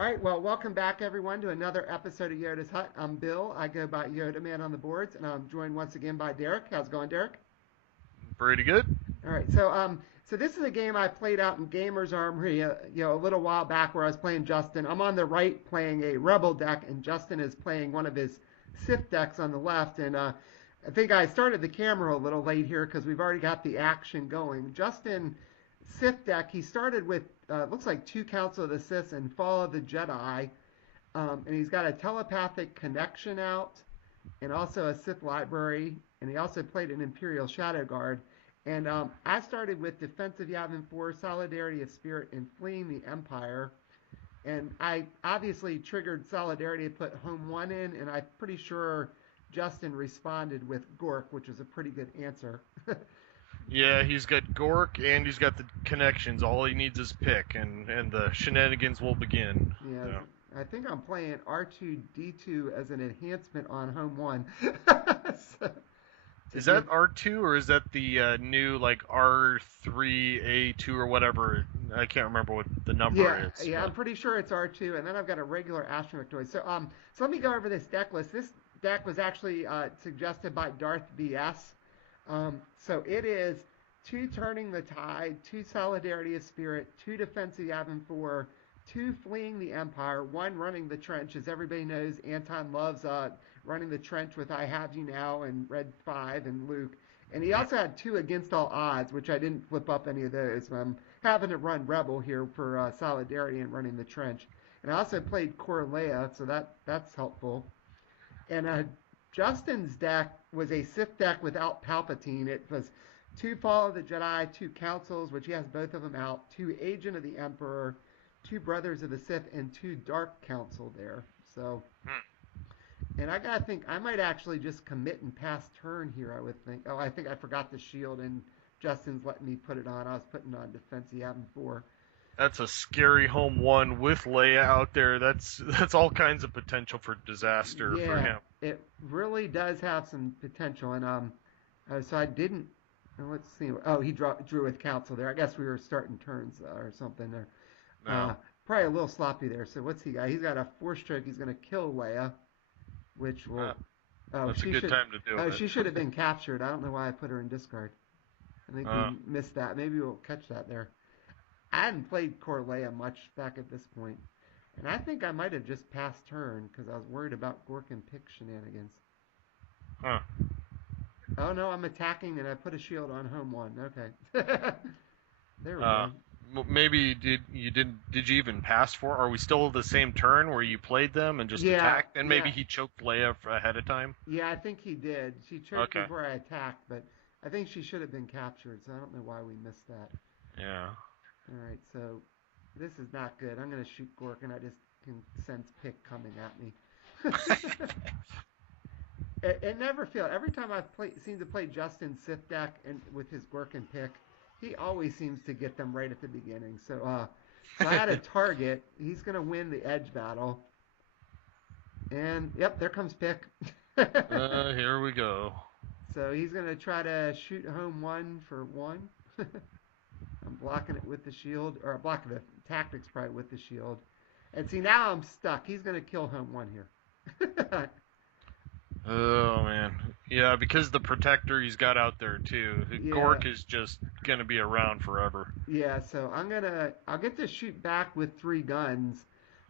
All right, well, welcome back, everyone, to another episode of Yoda's Hut. I'm Bill. I go by Yoda Man on the boards, and I'm joined once again by Derek. How's it going, Derek? Pretty good. All right, so this is a game I played out in Gamers Armory, a little while back, where I was playing Justin. I'm on the right playing a Rebel deck, and Justin is playing one of his Sith decks on the left. And I think I started the camera a little late here because we've already got the action going. Justin Sith deck, he started with looks like two Council of the Sith and Fall of the Jedi, and he's got a telepathic connection out, and also a Sith library, and he also played an Imperial Shadow Guard. And I started with Defensive Yavin 4, Solidarity of Spirit, and Fleeing the Empire. And I obviously triggered Solidarity to put Home 1 in, and I'm pretty sure Justin responded with Gork, which was a pretty good answer. Yeah, he's got Gork and he's got the connections. All he needs is pick, and the shenanigans will begin. Yeah, Yeah. I think I'm playing R2D2 as an enhancement on Home 1. So, to Is give that R2 or is that the new like R3A2 or whatever? I can't remember what the number Yeah, is. yeah, I'm But pretty sure it's R2, and then I've got a regular astromech. So let me go over this deck list. This deck was actually suggested by Darth BS. So it is two Turning the Tide, two Solidarity of Spirit, two Defensive Yavin 4, two Fleeing the Empire, one Running the Trench. As everybody knows, Anton loves running the trench with I Have You Now and Red 5 and Luke. And he also had two Against All Odds, which I didn't flip up any of those. Having to run Rebel here for Solidarity and Running the Trench. And I also played Corlea, so that's helpful. And Justin's deck was a Sith deck without Palpatine. It was two Fall of the Jedi, two Councils, which he has both of them out, two Agent of the Emperor, two Brothers of the Sith, and two Dark Council there. So, and I gotta think I might actually just commit and pass turn here. I would think. Oh, I think I forgot the shield, and Justin's letting me put it on. I was putting on Defensive Yavin 4. that's a scary home one with Leia out there. That's all kinds of potential for disaster for Yeah, him. it really does have some potential, and so I didn't. Let's see. Oh, he drew with council there. I guess we were starting turns or something there. No. Probably a little sloppy there. So what's he got? He's got a four stroke. He's going to kill Leia, which Uh, will. Oh, that's a she good should. time to do Oh, it. she should have been captured. I don't know why I put her in discard. I think we Uh, missed that. Maybe we'll catch that there. I hadn't played Corlea much back at this point, and I think I might have just passed turn because I was worried about Gork and Pick shenanigans. huh. Oh no, I'm attacking and I put a shield on home one. Okay. There we Uh, go. maybe did you even pass for? Are we still the same turn where you played them and just Yeah, attacked? And maybe yeah, he choked Leia ahead of time. yeah, I think he did. She choked Okay. before I attacked, but I think she should have been captured, so I don't know why we missed that. Yeah. Alright, so this is not good. I'm going to shoot Gork and I just can sense Pick coming at me. It never failed. Every time I've seemed to play Justin Sith deck and with his Gork and Pick, he always seems to get them right at the beginning. So I had a target. He's going to win the edge battle. And, yep, there comes Pick. Here we go. So he's going to try to shoot home one for one. I'm blocking it with the shield, or blocking the tactics probably with the shield. And see, now I'm stuck. He's going to kill home one here. Oh man. Yeah, because the protector he's got out there too. Yeah, Gork is just gonna be around forever. yeah. So I'll get to shoot back with three guns,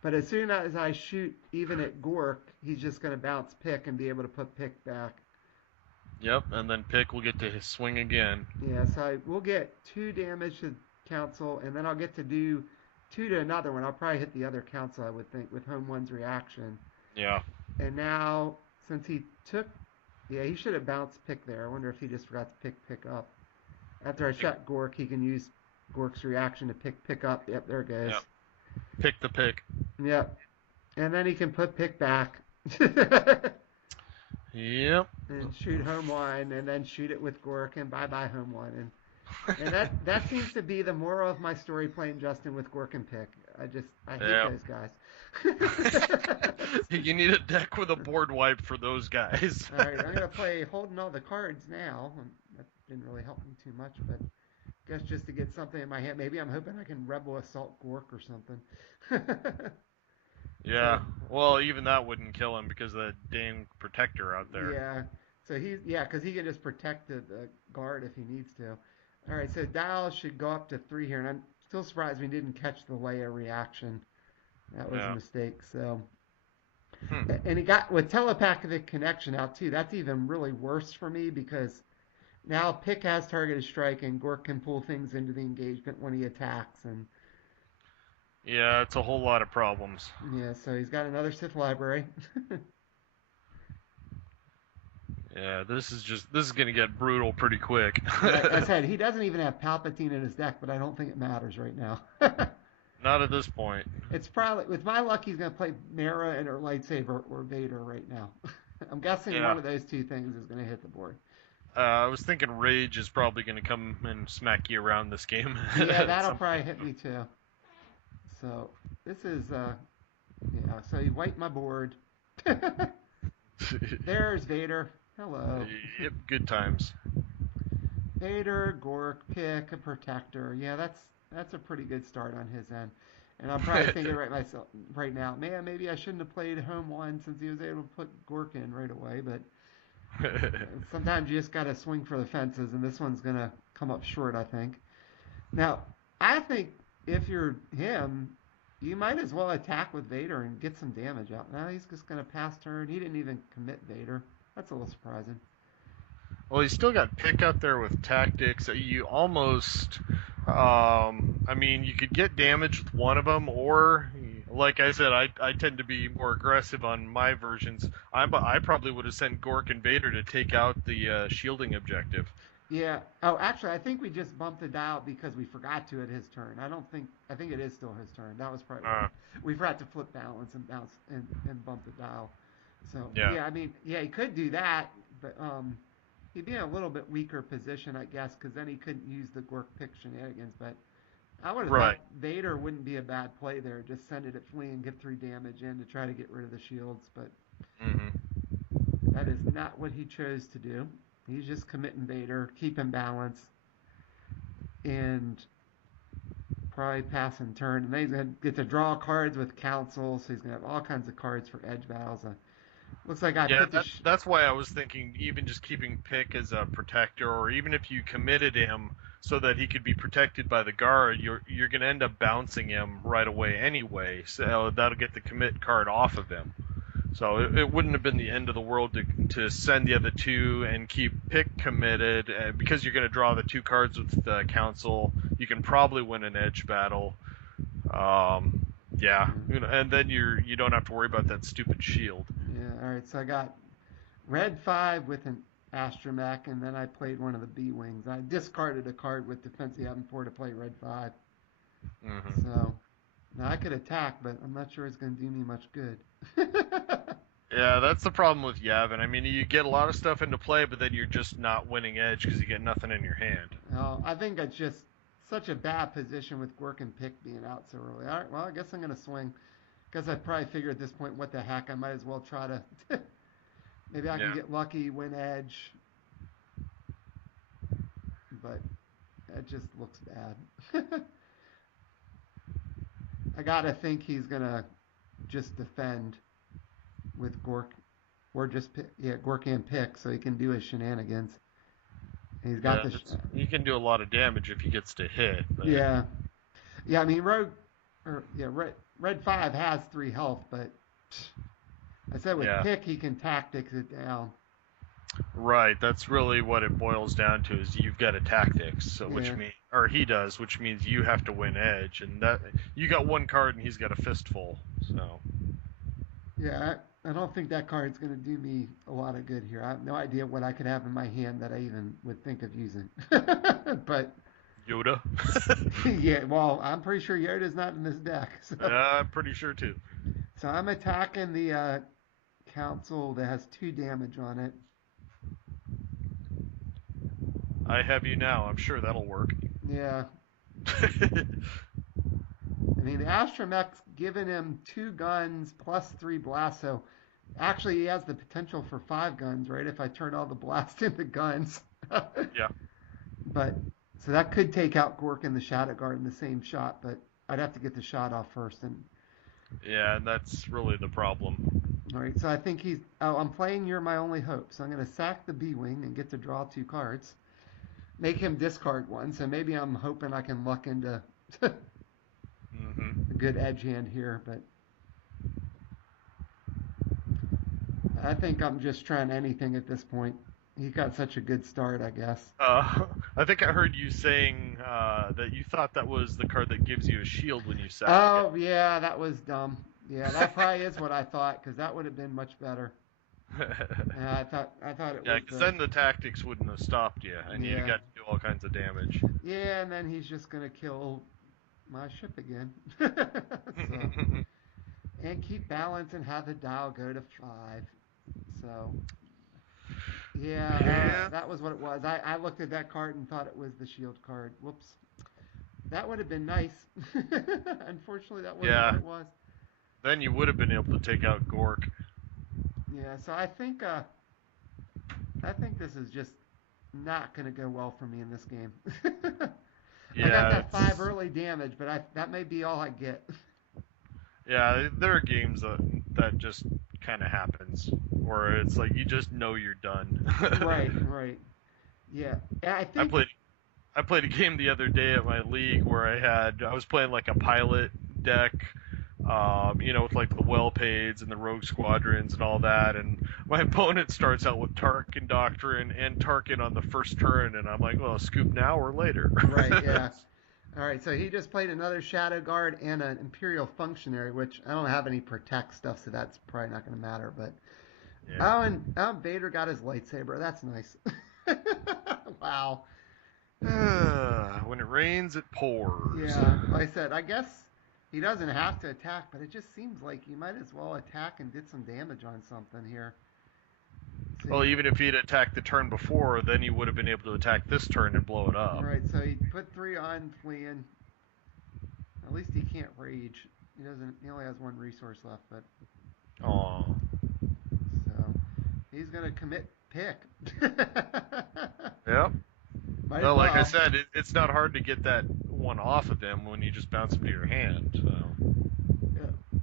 but as soon as I shoot even at Gork, he's just going to bounce Pick and be able to put Pick back. Yep, and then Pick will get to his swing again. Yeah, so I will get two damage to Council, and then I'll get to do two to another one. I'll probably hit the other Council, I would think, with home one's reaction. Yeah. And now, since he took, yeah, he should have bounced Pick there. I wonder if he just forgot to pick up. After I shot Gork, he can use Gork's reaction to pick up. Yep, there it goes. Yep. Pick the pick. Yep. And then he can put Pick back. Yep. And shoot home one, and then shoot it with Gork, and bye-bye home one. And that seems to be the moral of my story playing Justin with Gork and Pick. I hate Yep. those guys. You need a deck with a board wipe for those guys. All right, I'm gonna play holding all the cards now. That didn't really help me too much, but I guess just to get something in my hand. Maybe I'm hoping I can Rebel Assault Gork or something. Yeah. So Well, even that wouldn't kill him because of that dang protector out there. yeah, so because he can just protect the guard if he needs to. All right, so Dial should go up to 3 here, and I'm still surprised we didn't catch the Leia reaction. That was a Yeah. mistake. So, Hmm. and he got with telepathic connection out too. That's even really worse for me because now Pick has targeted strike, and Gork can pull things into the engagement when he attacks, and Yeah, it's a whole lot of problems. yeah, so he's got another Sith library. Yeah, this is gonna get brutal pretty quick. Like I said, he doesn't even have Palpatine in his deck, but I don't think it matters right now. Not at this point. It's probably with my luck, he's gonna play Mara and her lightsaber or Vader right now. I'm guessing Yeah. one of those two things is gonna hit the board. I was thinking Rage is probably gonna come and smack you around this game Yeah, at that'll some probably hit me too. So this is yeah. So he wiped my board. point. There's Vader. Hello. Yep, good times. Vader, Gork, Pick, a Protector. Yeah, that's a pretty good start on his end. And I'm probably thinking right now, man, maybe I shouldn't have played home one since he was able to put Gork in right away. But sometimes you just got to swing for the fences, and this one's gonna come up short, I think. Now, I think if you're him, you might as well attack with Vader and get some damage out. Now he's just gonna pass turn. He didn't even commit Vader. That's a little surprising. Well, he's still got Pick out there with tactics. You almost, I mean, you could get damage with one of them, or, like I said, I tend to be more aggressive on my versions. I probably would have sent Gork and Vader to take out the shielding objective. Yeah. Oh, actually, I think we just bumped the dial because we forgot to at his turn. I don't think. I think it is still his turn. That was probably what Uh, we forgot to flip balance and and bump the dial. So yeah, yeah, I mean, yeah, he could do that, but he'd be in a little bit weaker position, I guess, because then he couldn't use the Gork pick shenanigans. But I would have right. thought Vader wouldn't be a bad play there. Just send it at flee and get 3 damage in to try to get rid of the shields. But Hmm. that is not what he chose to do. He's just committing Vader, keeping balance, and probably passing turn. And then he's going to get to draw cards with Council, so he's going to have all kinds of cards for edge battles. Looks like I Yeah, put the. that's why I was thinking even just keeping Pick as a protector, or even if you committed him so that he could be protected by the guard, you're gonna end up bouncing him right away anyway. So that'll get the commit card off of him. So it wouldn't have been the end of the world to send the other two and keep Pick committed, because you're gonna draw the two cards with the council. You can probably win an edge battle. Yeah, and then you don't have to worry about that stupid shield. Yeah, all right. So I got red 5 with an astromech, and then I played one of the B wings. I discarded a card with defense 4 to play red 5. Hmm. So now I could attack, but I'm not sure it's going to do me much good. Yeah, that's the problem with Yavin. I mean, you get a lot of stuff into play, but then you're just not winning edge because you get nothing in your hand. I think it's just such a bad position with Gork and Pick being out so early. All right, well, I guess I'm going to swing. Because I probably figure at this point, what the heck, I might as well try to. Maybe I can Yeah. get lucky, win edge. But it just looks bad. I gotta think he's gonna just defend with Gork, or just Gork and Pick, so he can do his shenanigans. And he's got Yeah, the he can do a lot of damage if he gets to hit. But yeah, yeah. I mean, Rogue, or yeah, Red 5 has 3 health, but I said with yeah, Pick he can tactics it down. right. That's really what it boils down to is you've got a tactics, so Yeah, or he does, which means you have to win edge, and that you got one card and he's got a fistful. So yeah. I don't think that card's gonna do me a lot of good here. I have no idea what I could have in my hand that I even would think of using. But Yoda. yeah, well, I'm pretty sure Yoda's not in this deck. So, Yeah, I'm pretty sure too. so I'm attacking the council that has 2 damage on it. I have you now. I'm sure that'll work. Yeah, I mean the astromech's given him 2 guns plus 3 blasts, so actually he has the potential for 5 guns, right? If I turn all the blasts into guns. Yeah. But so that could take out Gork and the Shadow Guard in the same shot, but I'd have to get the shot off first, and Yeah, and that's really the problem. All right, so I think he's. Oh, I'm playing You're My Only Hope. So I'm going to sack the B-Wing and get to draw 2 cards. Make him discard one. So maybe I'm hoping I can luck into a Hmm. good edge hand here. But I think I'm just trying anything at this point. He got such a good start, I guess. I think I heard you saying that you thought that was the card that gives you a shield when you sack it. Oh, yeah, that was dumb. Yeah, that probably is what I thought, because that would have been much better. I thought it Yeah, was because the. then the tactics wouldn't have stopped you, and you'd Yeah. got to do all kinds of damage. Yeah, and then he's just going to kill my ship again. So, and keep balance and have the dial go to 5. So, yeah, Yeah. that was what it was. I looked at that card and thought it was the shield card. Whoops. That would have been nice. Unfortunately, that wasn't what Yeah. it was. Then you would have been able to take out Gork. Yeah, so I think this is just not going to go well for me in this game. I got Yeah, that 5 it's early damage, but that may be all I get. yeah. There are games that just kind of happens, or it's like you just know you're done. Right, right. Yeah. I I think. played I played a game the other day at my league where I was playing like a pilot deck, with like the well-paids and the rogue squadrons and all that, and my opponent starts out with Tarkin Doctrine and Tarkin on the first turn, and I'm like, well, scoop now or later. Right, yeah. All right, so he just played another Shadow Guard and an Imperial Functionary, which I don't have any Protect stuff, so that's probably not going to matter. But Yeah. oh, and Vader got his lightsaber. That's nice. Wow. When it rains, it pours. Yeah, like I said, I guess he doesn't have to attack, but it just seems like you might as well attack and get some damage on something here. So Well, even if he'd attacked the turn before, then he would have been able to attack this turn and blow it all up. right, so he put 3 on fleeing. At least he can't rage. He doesn't. He only has 1 resource left, but Aw. so he's gonna commit pick. Yep. Might as Well, like I well. said, it's not hard to get that one off of him when you just bounce him to your hand. So Yeah.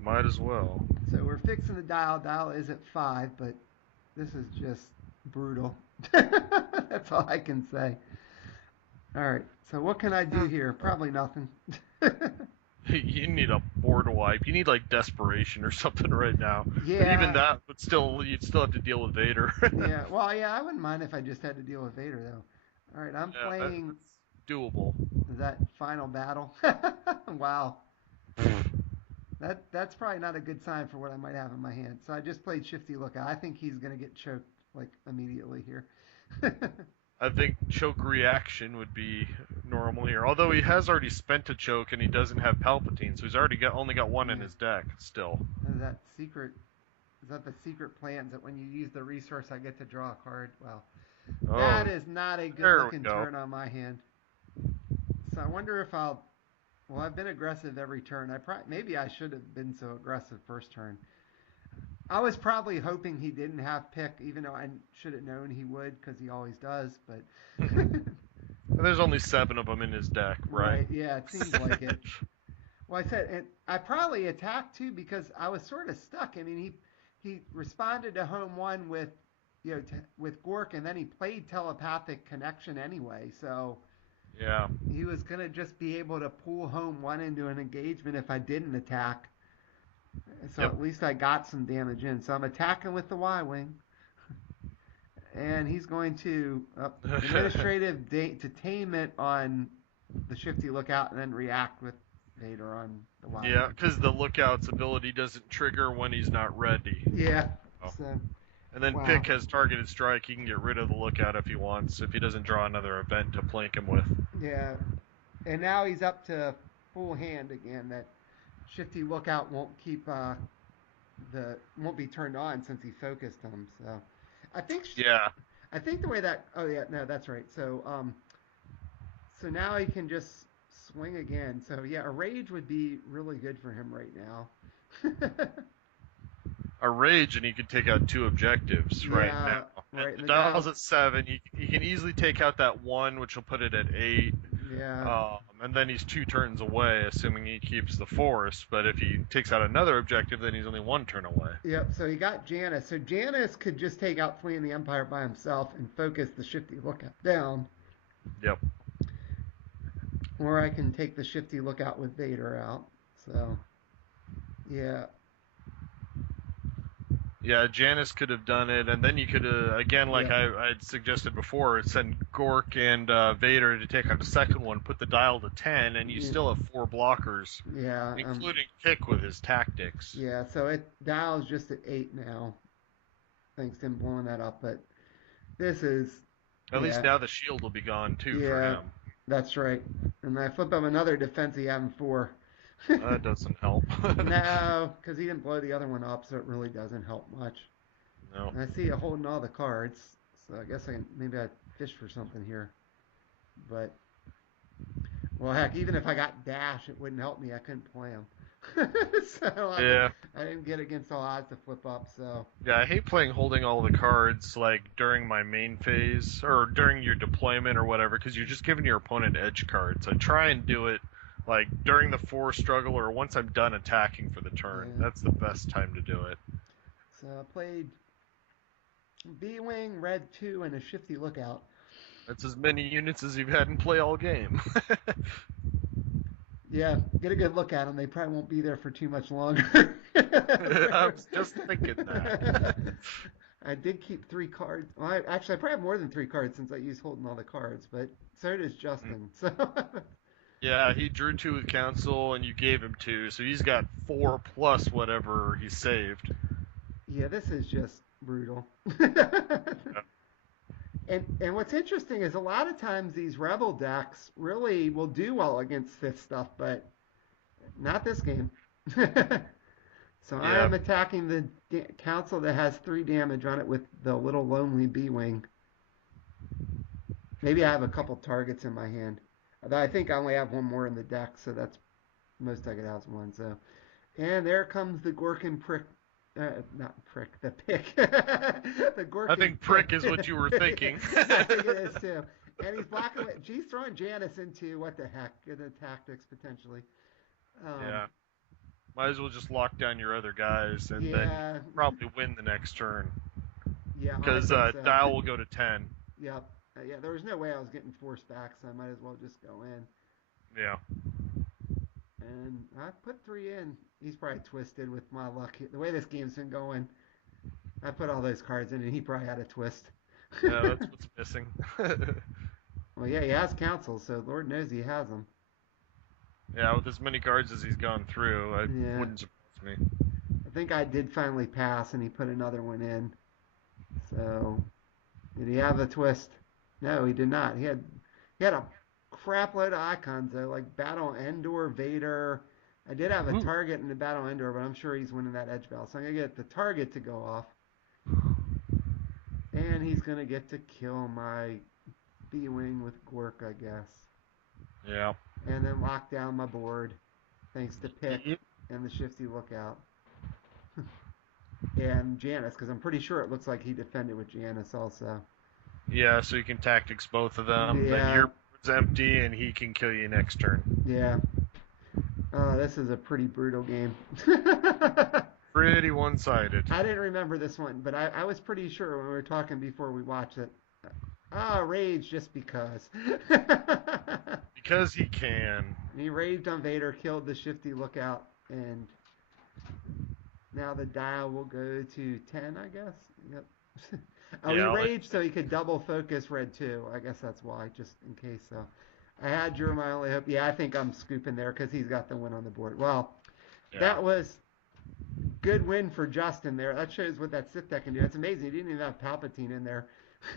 might as well. So we're fixing the dial. Dial is at 5, but this is just brutal. That's all I can say. All right. So what can I do here? Probably nothing. You need a board wipe. You need like desperation or something right now. But even Yeah. that would you'd still have to deal with Vader. Yeah. Well, yeah. I wouldn't mind if I just had to deal with Vader though. All right. I'm Yeah, playing. that's doable. Is that final battle? Wow. That's probably not a good sign for what I might have in my hand. So I just played Shifty Lookout. I think he's gonna get choked like immediately here. I think choke reaction would be normal here. Although he has already spent a choke and he doesn't have Palpatine, so he's only got one in Yeah. his deck still. Is that secret? Is that the secret plans that when you use the resource, I get to draw a card? Well, that Oh, is not a good there we looking go. turn on my hand. So I wonder if I'll. Well, I've been aggressive every turn. Maybe I should have been so aggressive first turn. I was probably hoping he didn't have pick, even though I should have known he would because he always does. But There's only 7 of them in his deck, right? right, yeah, it seems like it. Well, I said, and I probably attacked too because I was sort of stuck. I mean, he responded to home one with, with Gork, and then he played telepathic connection anyway. So Yeah. he was gonna just be able to pull home one into an engagement if I didn't attack. So Yep. at least I got some damage in. So I'm attacking with the Y wing, and he's going to administrative detainment on the Shifty Lookout, and then react with Vader on the Y Yeah, wing. because the Lookout's ability doesn't trigger when he's not ready. Yeah. Oh. So And then wow. Pick has targeted strike. He can get rid of the Lookout if he wants, if he doesn't draw another event to plank him with. Yeah. And now he's up to full hand again. That Shifty Lookout won't be turned on since he focused him. So I think Yeah. I think the way that oh yeah no that's right. So now he can just swing again. So yeah, a rage would be really good for him right now. A rage, and he can take out 2 objectives right Yeah, now. right. The And the dial's dial, at 7. He can easily take out that 1, which will put it at 8. Yeah. And then he's 2 turns away, assuming he keeps the force. But if he takes out another objective, then he's only 1 turn away. Yep. So he got Janus. So Janus could just take out Fleeing the Empire by himself and focus the Shifty Lookout down. Yep. Or I can take the Shifty Lookout with Vader out. So, yeah. Yeah, Janice could have done it, and then you could, again, like Yeah. I'd suggested before, send Gork and Vader to take out the second one, put the dial to 10, and you Yeah. still have 4 blockers, Yeah. including Pick with his tactics. Yeah. So it dials just at 8 now, thanks to him blowing that up. But this is, At least yeah. now the shield will be gone, too, for Yeah. him. That's right. And I flip him another defense he having 4. That doesn't help. No, because he didn't blow the other one up, so it really doesn't help much. No. I see you holding all the cards, so I guess maybe I fish for something here. But, well, heck, even if I got dash, it wouldn't help me. I couldn't play him. So Yeah. I didn't get against all odds to flip up. So Yeah, I hate playing holding all the cards, like, during my main phase, or during your deployment or whatever, because you're just giving your opponent edge cards. I try and do it, like, during the force struggle or once I'm done attacking for the turn. Yeah. That's the best time to do it. So I played B-Wing, Red 2, and a Shifty Lookout. That's as many units as you've had in play all game. Yeah, get a good look at them. They probably won't be there for too much longer. I was just thinking that. I did keep 3 cards. Well, actually, I probably have more than 3 cards since I used holding all the cards, but so does Justin. So Yeah, he drew 2 with council, and you gave him 2, so he's got 4 plus whatever he saved. yeah, this is just brutal. And what's interesting is a lot of times these rebel decks really will do well against Sith stuff, but not this game. So I Yeah. am attacking the council that has 3 damage on it with the little lonely B-Wing. Maybe I have a couple targets in my hand. Although I think I only have 1 more in the deck, so that's most I could have is 1. So, and there comes the Gorkin prick. Not prick, the pick. The Gorkin I think prick is what you were thinking. I think it is too. And he's blocking it. He's throwing Janice into what the heck? The tactics potentially. Yeah. Might as well just lock down your other guys and Yeah. then probably win the next turn. Yeah. Because I think so. dial will go to 10. Yep. Yeah, there was no way I was getting forced back, so I might as well just go in. Yeah. And I put 3 in. He's probably twisted with my luck. The way this game's been going, I put all those cards in, and he probably had a twist. Yeah, that's what's missing. Well, yeah, he has council, so Lord knows he has them. Yeah, with as many cards as he's gone through, it Yeah. wouldn't surprise me. I think I did finally pass, and he put another one in. So, did he have a twist? No, he did not. He had a crap load of icons though, like Battle Endor, Vader. I did have a target in the Battle Endor, but I'm sure he's winning that edge battle. So I'm gonna get the target to go off, and he's gonna get to kill my B-Wing with Gork, I guess. Yeah. And then lock down my board, thanks to Pick Yep. and the Shifty Lookout. And Janice, because I'm pretty sure it looks like he defended with Janice also. Yeah, so you can tactics both of them. Yeah. Then your board's empty, and he can kill you next turn. Yeah. This is a pretty brutal game. Pretty one-sided. I didn't remember this one, but I was pretty sure when we were talking before we watched it. Rage just because. Because he can. He raged on Vader, killed the Shifty Lookout, and now the dial will go to 10, I guess. Yep. Yeah, he I'll raged so he could double focus Red 2. I guess that's why, just in case. So I had Drew my only hope. Yeah, I think I'm scooping there because he's got the win on the board. Well, Yeah. that was good win for Justin there. That shows what that Sith deck can do. That's amazing. He didn't even have Palpatine in there.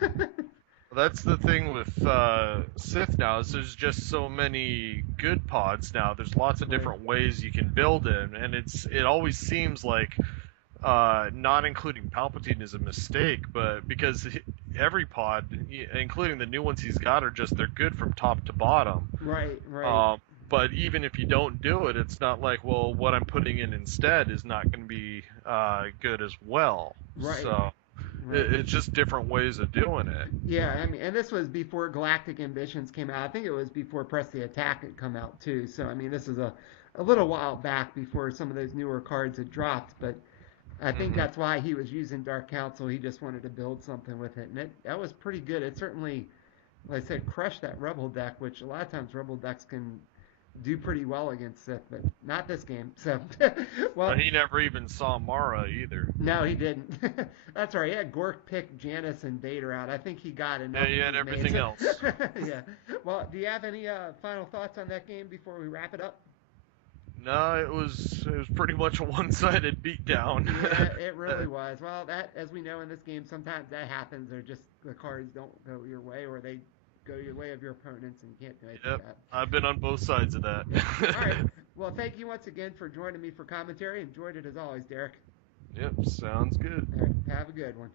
Well, that's the thing with Sith now, is there's just so many good pods now. There's lots of different ways you can build in, and it always seems like not including Palpatine is a mistake, but because every pod, including the new ones he's got, they're good from top to bottom. Right. But even if you don't do it, it's not like, well, what I'm putting in instead is not going to be good as well. Right. So Right. It's just different ways of doing it. Yeah, I mean, and this was before Galactic Ambitions came out. I think it was before Press the Attack had come out too. So I mean, this is a little while back before some of those newer cards had dropped. But I think Hmm. that's why he was using Dark Council. He just wanted to build something with it, and that was pretty good. It certainly, like I said, crushed that Rebel deck, which a lot of times Rebel decks can do pretty well against Sith, but not this game. So, well, He never even saw Mara either. no, he didn't. That's right. He had Gork pick Janice and Vader out. I think he got Yeah, enough he had Moon Maids. everything else. Yeah. Well, do you have any final thoughts on that game before we wrap it up? No, it was pretty much a one-sided beatdown. Yeah, it really was. Well, that, as we know in this game, sometimes that happens. Or just the cards don't go your way, or they go your way of your opponents, and you can't do anything Yep, with that. I've been on both sides of that. Yeah. All right. Well, thank you once again for joining me for commentary. Enjoyed it as always, Derek. Yep, sounds good. All right. Have a good one.